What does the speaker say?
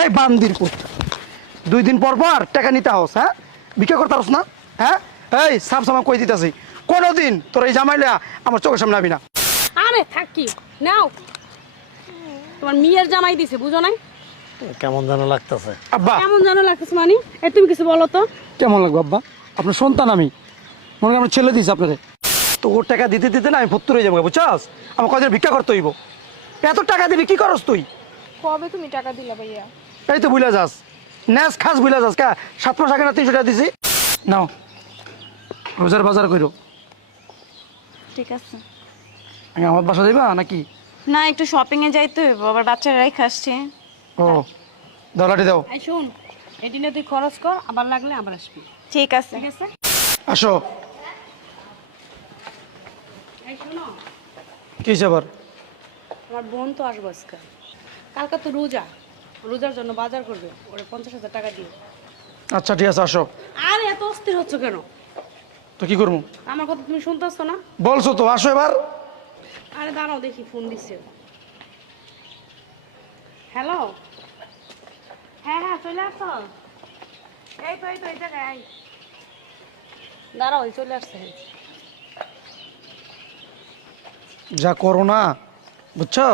এই বান্দির পুত 2 দিন পর পর টাকা নিতে হস, হ্যাঁ ভিক্ষা করতে হস না, হ্যাঁ? এই সাপ সামা কই দিতেছি, কোনোদিন তোর এই জামাইলা আমার চোখের সামনে আবি না। আরে থাকি নাও, তোমার মেয়ের জামাই দিছে বুঝো নাই? কেমন যেন লাগতেছে। আব্বা কেমন জানো লাগতেছে মানে? তুমি কিছু বলো তো। কেমন লাগবে আব্বা? আপনার সন্তান আমি, মনে করেন আমার ছেলে দিয়েছে আপনারে, তো ওর টাকা দিতে দিতে না আমি ভর্তুর হয়ে যাবো, বুঝছস? আমার কদিন ভিক্ষা করতে হইব। এত টাকা দিবি কি করস তুই? কবে তুমি টাকা দিলা ভাইয়া? এই তো বুঝলা যাস, ন্যাস খাস বুঝলা যাস কা 7 মাস আগে না 300 টাকা দিছি। নাও রোজার বাজার করো। ঠিক আছে। আমার বাসা যাইবা নাকি? না একটু শপিং এ যাইতে হইব, আবার বাচ্চারাই খাচ্ছে। ও দাও লাঠি দাও। এই শোন, এদিনে তুই খরচ কর, আবার লাগলে আবার আসবি, ঠিক আছে। ঠিক আছে? আসো। এই শোনো, কি হইছে আবার? আমার বোন তো আসবো আজকে, কালকে তো রোজা, রোজার জন্য বাজার করবে, ওরে 50,000 টাকা দিও। আচ্ছা ঠিক আছে আসো। আরে এত অস্থির হচ্ছে কেন? তো কি করবো? আমার কথা তুমি শুনতেছো না? বলছো তো আসো এবার। আরে দাঁড়াও দেখি, ফোন দিচ্ছে। হ্যালো, হ্যাঁ হ্যাঁ চলে আসো। এই তো এই জায়গায় আই। দাঁড়াও, এই চলে আসছে। যা করো না বুঝছো,